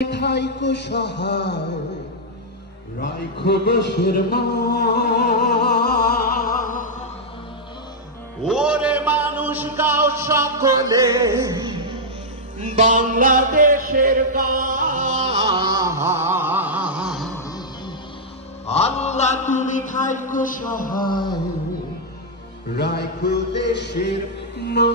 থাইকো সহায় রাইখো দেশের মা। ওরে মানুষ গাও সকলে বাংলাদেশের গান। আল্লাহ তুমি থাইকো সহায় রাইখো দেশের মা।